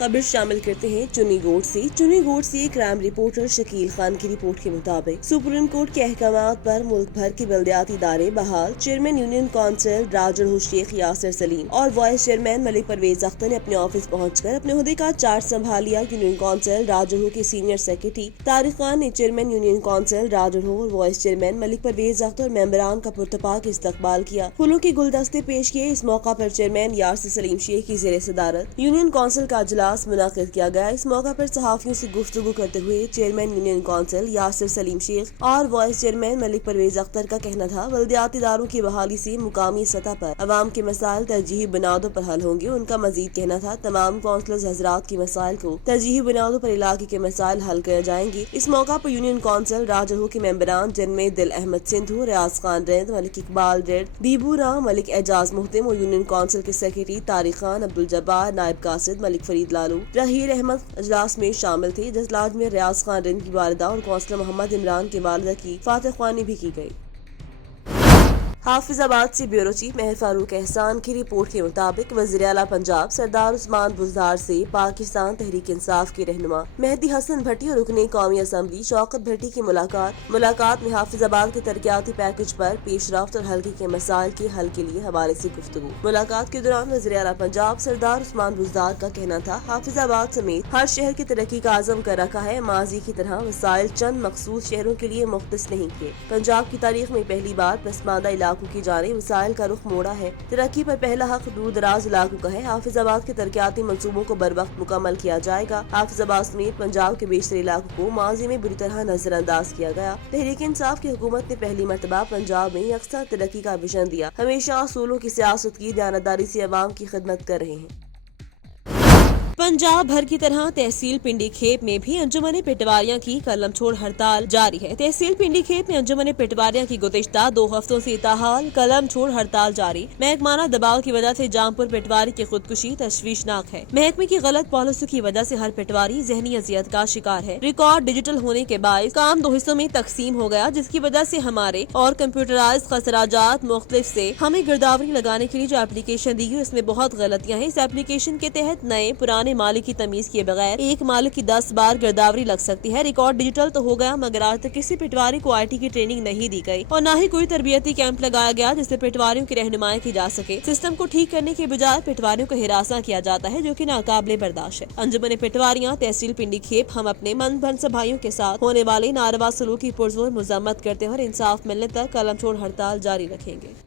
खबर शामिल करते हैं चुन्नीगोड से क्राइम रिपोर्टर शकील खान की रिपोर्ट के मुताबिक सुप्रीम कोर्ट के अहकाम पर मुल्क भर के बल्दियाती इदारे बहाल। Chairman union council Rajar Sheikh Yasir Saleem और वाइस चेयरमैन मलिक परवेज अख्तर ने अपने ऑफिस पहुंचकर अपने ओहदे का चार्ज संभाल लिया। यूनियन काउंसिल राजड़ के सीनियर सेक्रेटरी तारिक खान ने चेयरमैन यूनियन काउंसिल राजड़ और वाइस चेयरमैन मलिक परवेज अख्तर और मेंबरान का पुरतपाक इस्तकबाल किया। फूलों के गुलदस्ते पेश किए। इस मौका पर चेयरमैन यासिर सलीम शेख की ज़ेरे सदारत यूनियन काउंसिल का इजलास मुनाकिद किया गया। इस मौका पर सहाफियों से गुफ्तगू करते हुए chairman union council Yasir Salim Sheikh और वाइस चेयरमैन मलिक परवेज अख्तर का कहना था, बल्दियाती इदारों की बहाली से मुकामी सतह पर अवाम के मसाइल तरजीही बुनियादों पर हल होंगे। उनका मजीद कहना था, तमाम काउंसलर्स हजरात की मसाइल को तरजीही बुनियादों पर इलाके के मसाइल हल करे जाएंगे। इस मौका पर यूनियन काउंसिल राजड़ के मेंबरान जिनमें दिल अहमद सिंधु, रियाज खान रेंद, मलिक इकबाल रेंद, दीबू राम, मलिक एजाज मुहतिम और यूनियन काउंसिल के सेक्रेटरी तारिक खान, अब्दुल जब्बार, नायब कासिद, मलिक फरीद लालू, जहीर अहमद इजलास में शामिल थे। इजलास में रियाज खान रेंद की वालिदा और काउंसलर मोहम्मद इमरान के वालिदा की फातिह ख्वानी भी की गई। हाफिजाबाद से ब्यूरो चीफ मेहर फारूक एहसान की रिपोर्ट के मुताबिक वज़ीर आला पंजाब सरदार उस्मान बुज़दार से पाकिस्तान तहरीक इंसाफ के रहनुमा मेहदी हसन भट्टी और रुकने कौमी असम्बली शौकत भट्टी की मुलाकात में हाफिजाबाद के तरक्याती पैकेज पर पेशरफ्त और हल्के के मसाइल के हल के लिए हवाले से गुफ्तगू। मुलाकात के दौरान वज़ीर आला पंजाब सरदार उस्मान बुज़दार का कहना था, हाफिजाबाद समेत हर शहर की तरक्की का आज़म कर रखा है। माजी की तरह वसाइल चंद मखसूस शहरों के लिए मुख्तस नहीं किए। पंजाब की तारीख में पहली बार पसमानदा इलाकों की जानिब वसाइल का रुख मोड़ा है। तरक्की पर पहला हक दूर दराज इलाकों का है। हाफिजाबाद के तरक्याती मंसूबों को बर वक्त मुकम्मल किया जाएगा। हाफिजाबाद समेत पंजाब के बेशतर इलाकों को माजी में बुरी तरह नजरअंदाज किया गया। तहरीक इंसाफ की हुकूमत ने पहली मरतबा पंजाब में अक्सर तरक्की का विजन दिया। हमेशा असूलों की सियासत की दयानतदारी से अवाम की खिदमत कर रहे हैं। पंजाब भर की तरह तहसील पिंडी खेप में भी अंजुमन पटवारियां की कलम छोड़ हड़ताल जारी है। तहसील पिंडी खेप में अंजुमन पटवारियां की गुज़िश्ता 2 हफ्तों से ताहाल कलम छोड़ हड़ताल जारी। महकमाना दबाव की वजह से जामपुर पटवारी की खुदकुशी तशवीशनाक है। महकमे की गलत पॉलिसी की वजह से हर पटवारी जहनी अजियत का शिकार है। रिकॉर्ड डिजिटल होने के बाद काम 2 हिस्सों में तकसीम हो गया, जिसकी वजह से हमारे और कंप्यूटराइज खसराजात मुख्तलिफ से हमें गिरदावरी लगाने के लिए जो एप्लीकेशन दी गई उसमें बहुत गलतियाँ हैं। इस एप्लीकेशन के तहत नए पुराने मालिक की तमीज किए बगैर एक मालिक की 10 बार गिरदावरी लग सकती है। रिकॉर्ड डिजिटल तो हो गया, मगर आज तक किसी पटवारी को IT की ट्रेनिंग नहीं दी गई और न ही कोई तरबियती कैंप लगाया गया जिससे पटवारियों की रहनुमाई की जा सके। सिस्टम को ठीक करने के बजाय पटवारियों को हिरासा किया जाता है, जो कि नाकाबिले बर्दाश्त है। अंजुमन पटवारियां तहसील पिंडी खेप हम अपने मनपसंद भाइयों के साथ होने वाले नारवा सलूक की पुरजोर मजम्मत करते हैं और इंसाफ मिलने तक कलम छोड़ हड़ताल जारी रखेंगे।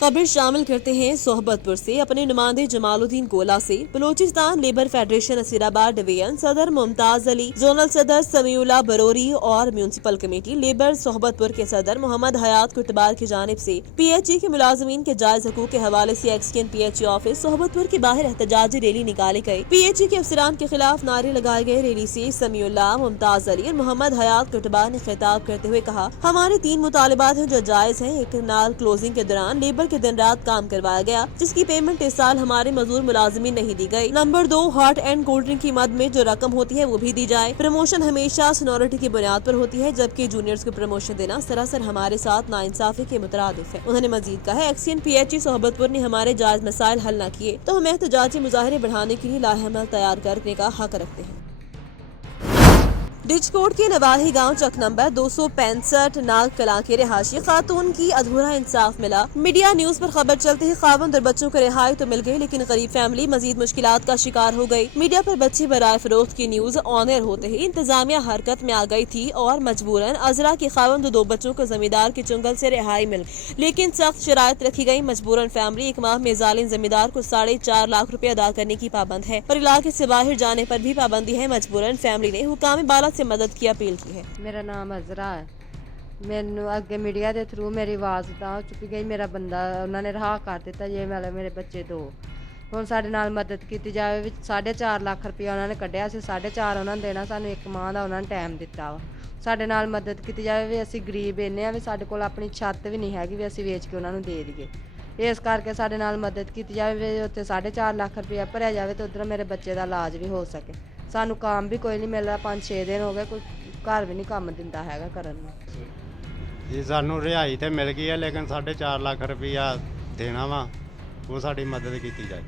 खबर शामिल करते हैं सोहबतपुर से। अपने नुमाइंदे जमालुद्दीन गोला से Balochistan labour federation Nasirabad division सदर मुमताज अली, जोनल सदर समीउल्लाह बरोरी और म्यूनसिपल कमेटी लेबर सोहबतपुर के सदर मोहम्मद हयात कुटबार की जानिब से PHE के मुलाजमीन के जायज हकूक के हवाले से एक्सकेन PHE ऑफिस सोहबतपुर के बाहर एहतजाजी रैली निकाली गई। PHE के अफसरान के खिलाफ नारे लगाए गए। रैली से समीउल्लाह, मुमताज अली और मोहम्मद हयात कुटबार ने खिताब करते हुए कहा, हमारे 3 मुतालिबात हैं जो जायज हैं। एक नाल क्लोजिंग के दौरान लेबर के दिन रात काम करवाया गया, जिसकी पेमेंट इस साल हमारे मजदूर मुलाजिमीन नहीं दी गई। Number 2, hot and cold drink की मद में जो रकम होती है वो भी दी जाए। प्रमोशन हमेशा सीनियरिटी की बुनियाद पर होती है, जबकि जूनियर्स को प्रमोशन देना सरासर हमारे साथ नाइंसाफी के मुतरादिफ है। उन्होंने मजीद कहा, एक्सकेन PHE सोहबतपुर ने हमारे जायज मसाइल हल न किए तो हम एहतजाजी मुजाहरे बढ़ाने के लिए लाहेमल तैयार करने का हक रखते हैं। डिचकोट के नवाही गांव चक नंबर 265 नाग कला के रिहायशी खातून की अधूरा इंसाफ मिला। मीडिया न्यूज पर खबर चलते ही खावंद और बच्चों को रिहाई तो मिल गई, लेकिन गरीब फैमिली मजीद मुश्किलात का शिकार हो गई। मीडिया पर बच्चे बराए फरोख्त की न्यूज ऑन एयर होते ही इंतजामिया हरकत में आ गई थी और मजबूरन अजरा के खावंद 2 बच्चों को जमींदार के चुंगल से रिहाई मिल, लेकिन सख्त शराइत रखी गई। मजबूरन फैमिली 1 माह में जालिम जमींदार को 4.5 लाख रुपए अदा करने की पाबंद है और इलाके से बाहर जाने पर भी पाबंदी है। मजबूरन फैमिली ने हुकाम बाला से मदद की अपील की है। मेरा नाम अजरा है। मैनू अगे मीडिया के थ्रू मेरी आवाज़ ਤਾਂ ਚੁੱਕੀ ਗਈ। ਮੇਰਾ ਬੰਦਾ ਉਹਨਾਂ ਨੇ ਰਿਹਾ ਕਰ ਦਿੱਤਾ। ਜੇ ਮੇਰੇ ਬੱਚੇ 2 ਹੁਣ ਸਾਡੇ ਨਾਲ ਮਦਦ ਕੀਤੀ ਜਾਵੇ। ਵਿੱਚ 4.5 ਲੱਖ ਰੁਪਇਆ ਉਹਨਾਂ ਨੇ ਕੱਢਿਆ ਸੀ। 4.5 ਉਹਨਾਂ ਨੇ ਦੇਣਾ, ਸਾਨੂੰ 1 ਮਾਹ ਦਾ ਉਹਨਾਂ ਨੇ ਟਾਈਮ ਦਿੱਤਾ ਵਾ। ਸਾਡੇ ਨਾਲ ਮਦਦ ਕੀਤੀ ਜਾਵੇ ਵੀ ਅਸੀਂ ਗਰੀਬ ਇੰਨੇ ਆ ਵੀ ਸਾਡੇ ਕੋਲ ਆਪਣੀ ਛੱਤ ਵੀ ਨਹੀਂ ਹੈਗੀ ਵੀ ਅਸੀਂ ਵੇਚ ਕੇ ਉਹਨਾਂ ਨੂੰ ਦੇ ਦਈਏ। ਇਸ ਕਰਕੇ ਸਾਡੇ ਨਾਲ ਮਦਦ ਕੀਤੀ ਜਾਵੇ ਵੀ ਉੱਥੇ 4.5 ਲੱਖ ਰੁਪਇਆ ਭਰਿਆ ਜਾਵੇ ਤੇ ਉੱਧਰ ਮੇਰੇ ਬੱਚੇ ਦਾ ਇਲਾਜ ਵੀ ਹੋ ਸਕੇ। ਸਾਨੂੰ ਕੰਮ ਵੀ ਕੋਈ ਨਹੀਂ ਮਿਲਦਾ। 5-6 ਦਿਨ ਹੋ ਗਏ, ਕੋਈ ਘਰ ਵੀ ਨਹੀਂ ਕੰਮ ਦਿੰਦਾ ਹੈਗਾ ਕਰਨ ਨੂੰ। ਜੀ ਸਾਨੂੰ ਰਿਹਾਈ ਤੇ ਮਿਲ ਗਈ ਹੈ, ਲੇਕਿਨ 4.5 ਲੱਖ ਰੁਪਇਆ ਦੇਣਾ ਵਾ, ਉਹ ਸਾਡੀ ਮਦਦ ਕੀਤੀ ਜਾਏ।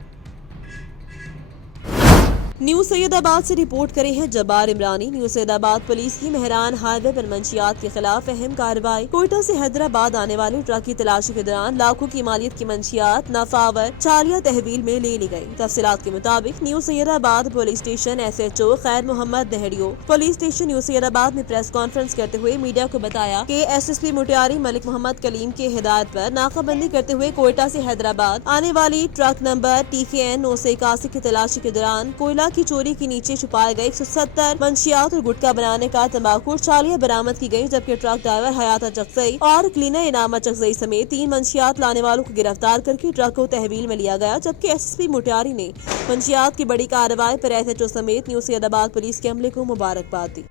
न्यू सैयदाबाद से रिपोर्ट करे हैं जब्बार इमरानी। न्यू सैयदाबाद पुलिस की मेहरान हाईवे पर मंशियात के खिलाफ अहम कार्रवाई। कोयटा से हैदराबाद आने वाले ट्रक की तलाशी के दौरान लाखों की मालियत की मंशियात नफावर चालिया तहवील में ले ली गई। तफसीलात के मुताबिक new Saeedabad police station SHO Khair Mohammad दहड़ियो पुलिस स्टेशन न्यू सैयदाबाद में प्रेस कॉन्फ्रेंस करते हुए मीडिया को बताया कि SSP मुटियारी मलिक मोहम्मद कलीम के हिदायत पर नाकाबंदी करते हुए कोयटा से हैदराबाद आने वाली ट्रक नंबर TKN 981 की तलाशी के दौरान कोयला की चोरी के नीचे छुपाए गए 170 मंशियात और गुटखा बनाने का तंबाकू चालिया बरामद की गई, जबकि ट्रक ड्राइवर हयात चकजई और क्लीनर इनामा चकजई समेत 3 मंशियात लाने वालों को गिरफ्तार करके ट्रक को तहवील में लिया गया। जबकि SSP मुटियारी ने मंशियात की बड़ी कार्रवाई पर SHO समेत न्यू सैयदाबाद पुलिस के अमले को मुबारकबाद दी।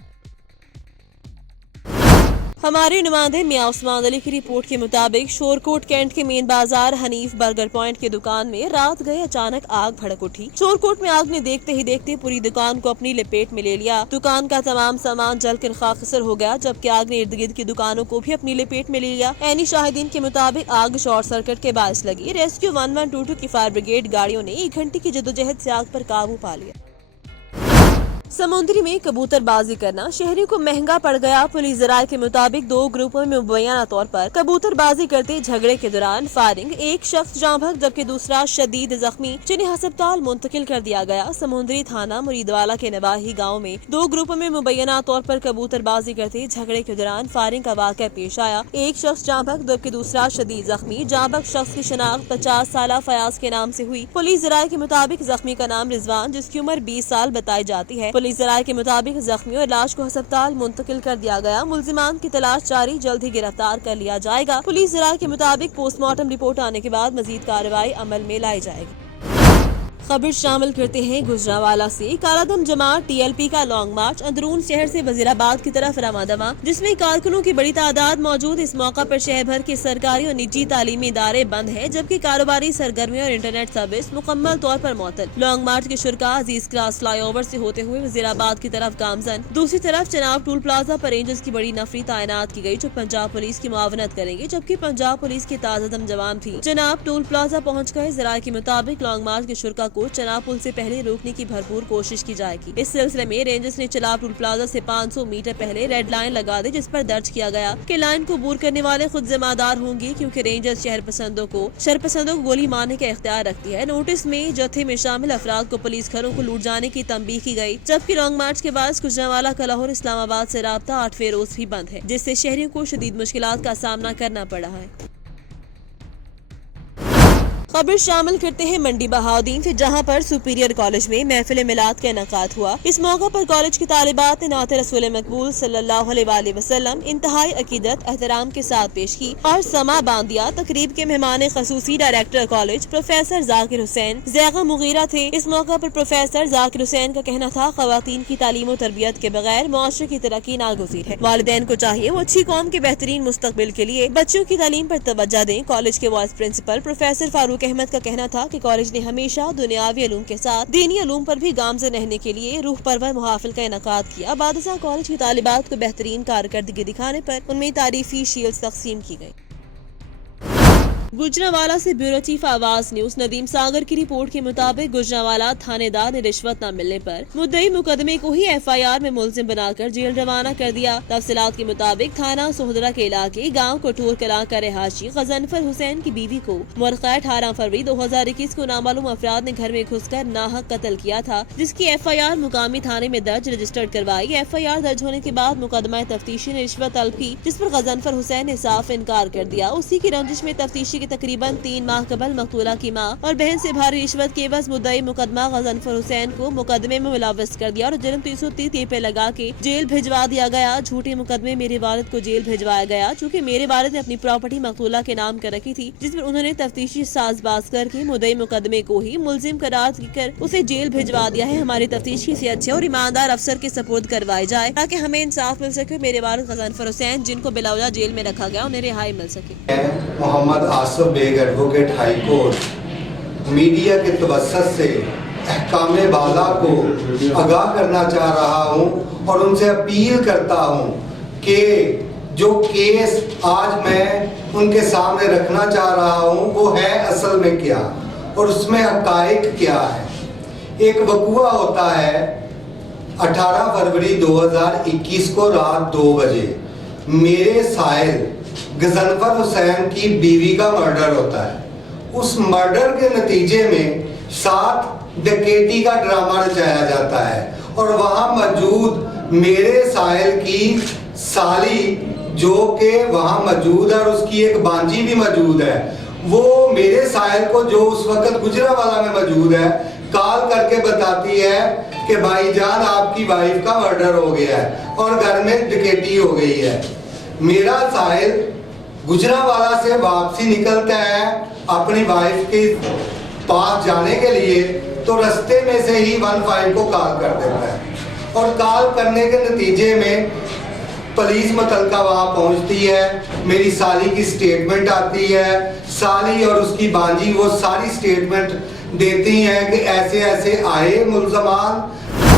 हमारे नुमाइंदे मियां उस्मान अली की रिपोर्ट के मुताबिक शोरकोट कैंट के मेन बाजार हनीफ बर्गर पॉइंट की दुकान में रात गए अचानक आग भड़क उठी। शोरकोट में आग ने देखते ही देखते पूरी दुकान को अपनी लपेट में ले लिया। दुकान का तमाम सामान जलकर खाकसर हो गया, जबकि आग ने इर्द गिर्द की दुकानों को भी अपनी लपेट में ले लिया। ऐनी शाहिदीन के मुताबिक आग शॉर्ट सर्किट के बायस लगी। रेस्क्यू 1122 की फायर ब्रिगेड गाड़ियों ने 1 घंटे की जद्दोजहद से आग पर काबू पा लिया। समुद्री में कबूतरबाजी करना शहरियों को महंगा पड़ गया। पुलिस जराये के मुताबिक 2 ग्रुपों में मुबैना तौर पर कबूतरबाजी करते झगड़े के दौरान फायरिंग, एक शख्स जाँ बहक जबकि दूसरा शदीद जख्मी, जिन्हें अस्पताल मुंतकिल कर दिया गया। समुद्री थाना मुरीदवाला के नवाही गाँव में 2 ग्रुपों में मुबैना तौर पर कबूतरबाजी करते झगड़े के दौरान फायरिंग का वाक़या पेश आया। एक शख्स जाँ बहक जबकि दूसरा शदीद जख्मी। जाँ बहक शख्स की शनाख्त 50 साल फयाज के नाम से हुई। पुलिस जराये के मुताबिक जख्मी का नाम रिजवान, जिसकी उम्र 20 साल बताई जाती है। पुलिस जराये के मुताबिक जख्मी और लाश को अस्पताल मुंतकिल कर दिया गया। मुलजिमान की तलाश जारी, जल्द ही गिरफ्तार कर लिया जाएगा। पुलिस जराये के मुताबिक पोस्टमार्टम रिपोर्ट आने के बाद मजीद कार्रवाई अमल में लाई जाएगी। खबर शामिल करते हैं गुजरांवाला से। कालादम जमात TLP का लॉन्ग मार्च अंदरून शहर से वजीराबाद की तरफ रवादवा, जिसमें कारकुनों की बड़ी तादाद मौजूद। इस मौका पर शहर भर के सरकारी और निजी तालीमी इदारे बंद हैं, जबकि कारोबारी सरगर्मियों और इंटरनेट सर्विस मुकम्मल तौर पर मुअत्तल। लॉन्ग मार्च के शुरका अजीज क्रास फ्लाईओवर से होते हुए वजीराबाद की तरफ गामजन, दूसरी तरफ चनाब टूल प्लाजा पर रेंजर्स की बड़ी नफरी तैनात की गई, जो पंजाब पुलिस की मुआवनत करेंगे, जबकि पंजाब पुलिस के ताजादम जवान भी चनाब टूल प्लाजा पहुँच गए। जराये के मुताबिक लॉन्ग मार्च के शुरका को चनाब पुल से पहले रोकने की भरपूर कोशिश की जाएगी। इस सिलसिले में रेंजर्स ने चनाब टूल प्लाजा से 500 मीटर पहले रेड लाइन लगा दी, जिस पर दर्ज किया गया कि लाइन को अबूर करने वाले खुद जिम्मेदार होंगे, क्योंकि रेंजर्स शरपसंदों को गोली मारने का इख्तियार रखती है। नोटिस में जत्थे में शामिल अफराद को पुलिस घरों को लूट जाने की तंबीह की गई, जबकि लॉन्ग मार्च के बाद गुजरांवाला का लाहौर इस्लामाबाद से राब्ता 8वें रोज भी बंद है, जिससे शहरियों को शदीद मुश्किलात का सामना करना पड़ा है। खबर शामिल करते हैं मंडी बहाउद्दीन से, जहां पर सुपीरियर कॉलेज में महफिल मिलाद का इनेकाद हुआ। इस मौका पर कॉलेज की तालिबात ने नात रसूल मकबूल सल्लल्लाहु अलैहि वसल्लम इंतहाई अकीदत एहतराम के साथ पेश की और समा बांध दिया। तकरीब के मेहमान खसूसी director college professor Zakir Hussain ज़ैगा मुगीरा थे। इस मौका पर प्रोफेसर जाकिर हुसैन का कहना था, ख़वातीन की तालीम और तरबियत के बगैर मुआशरे की तरक्की नागुज़ीर है। वालिदैन को चाहिए वो अच्छी कौम के बेहतरीन मुस्तकबिल के लिए बच्चों की तालीम पर तवज्जो दें। कॉलेज के vice principal professor Farooq Ahmad का कहना था कि कॉलेज ने हमेशा दुनियावी उलूम के साथ दीनी उलूम पर भी गामज़न रहने के लिए रूह परवर मुहाफिल का इनेकाद किया। बादशाह कॉलेज की तालिबात को बेहतरीन कारकर्दगी दिखाने पर उनमें तारीफी शील्ड्स तकसीम की गई। गुजरांवाला से ब्यूरो चीफ आवाज न्यूज नदीम सागर की रिपोर्ट के मुताबिक गुजरांवाला थानेदार ने रिश्वत न मिलने पर मुद्दई मुकदमे को ही FIR में मुलजिम बनाकर जेल रवाना कर दिया। तफसीलात के मुताबिक थाना सोहदरा के इलाके गांव कोटूर कलां का रहायशी गजनफर हुसैन की बीवी को मुरक़ 18 फरवरी 2021 को नामालूम अफराद ने घर में घुसकर नाहक कत्ल किया था, जिसकी FIR मुकामी थाने में दर्ज रजिस्टर्ड करवाई। FIR दर्ज होने के बाद मुकदमा तफ्तीशी ने रिश्वत तलब की, जिस पर गजनफर हुसैन ने साफ इनकार कर दिया। उसी की रंजिश में तफ्तीशी के तकरीबन 3 माह कबल मकतूला की मां और बहन से भारी रिश्वत के बस मुद्दई मुकदमा गजनफर हुसैन को मुकदमे में मुलव्वस कर दिया और जुर्म 330 पे लगा के जेल भिजवा दिया गया। झूठे मुकदमे मेरे वालिद को जेल भिजवाया गया, चूँकि मेरे वालिद ने अपनी प्रॉपर्टी मकतूला के नाम कर रखी थी, जिस पर उन्होंने तफ्तीशी साजबाज करके मुद्दई मुकदमे को ही मुलजिम करार कर उसे जेल भिजवा दिया है। हमारी तफ्तीश से अच्छे और ईमानदार अफसर के सपोर्ट करवाई जाए ताकि हमें इंसाफ मिल सके। मेरे वालिद गजनफर हुसैन जिनको बिलावजा जेल में रखा गया उन्हें रिहाई मिल सके। Mohammad Asif Baig advocate high court media के तवस्सुत से अहकामे बाला को आगाह करना चाह रहा हूँ और उनसे अपील करता हूँ कि जो केस आज मैं उनके सामने रखना चाह रहा हूँ वो है असल में क्या और उसमें हक़ाइक़ क्या है। एक वकूआ होता है 18 फरवरी 2021 को रात 2 बजे मेरे साहिल गजनफर हुसैन की बीवी का मर्डर होता है। उस मर्डर के नतीजे में 7 डकैती का ड्रामा रचाया जाता है और वहां मौजूद मेरे साहिल की साली जो कि वहां मौजूद है और उसकी एक बांजी भी मौजूद है, वो मेरे साहिल को जो उस वक्त गुजरावाला में मौजूद है कॉल करके बताती है कि भाईजान आपकी वाइफ का मर्डर हो गया है और घर में डकैती हो गई है। मेरा साहिल गुजरावाला से वापसी निकलता है अपनी वाइफ के पास जाने के लिए, तो रास्ते में से ही 15 को कॉल कर देता है और कॉल करने के नतीजे में पुलिस मुतलका वहां पहुंचती है। मेरी साली की स्टेटमेंट आती है, साली और उसकी बांजी वो सारी स्टेटमेंट देती हैं कि ऐसे ऐसे आए मुल्ज़मान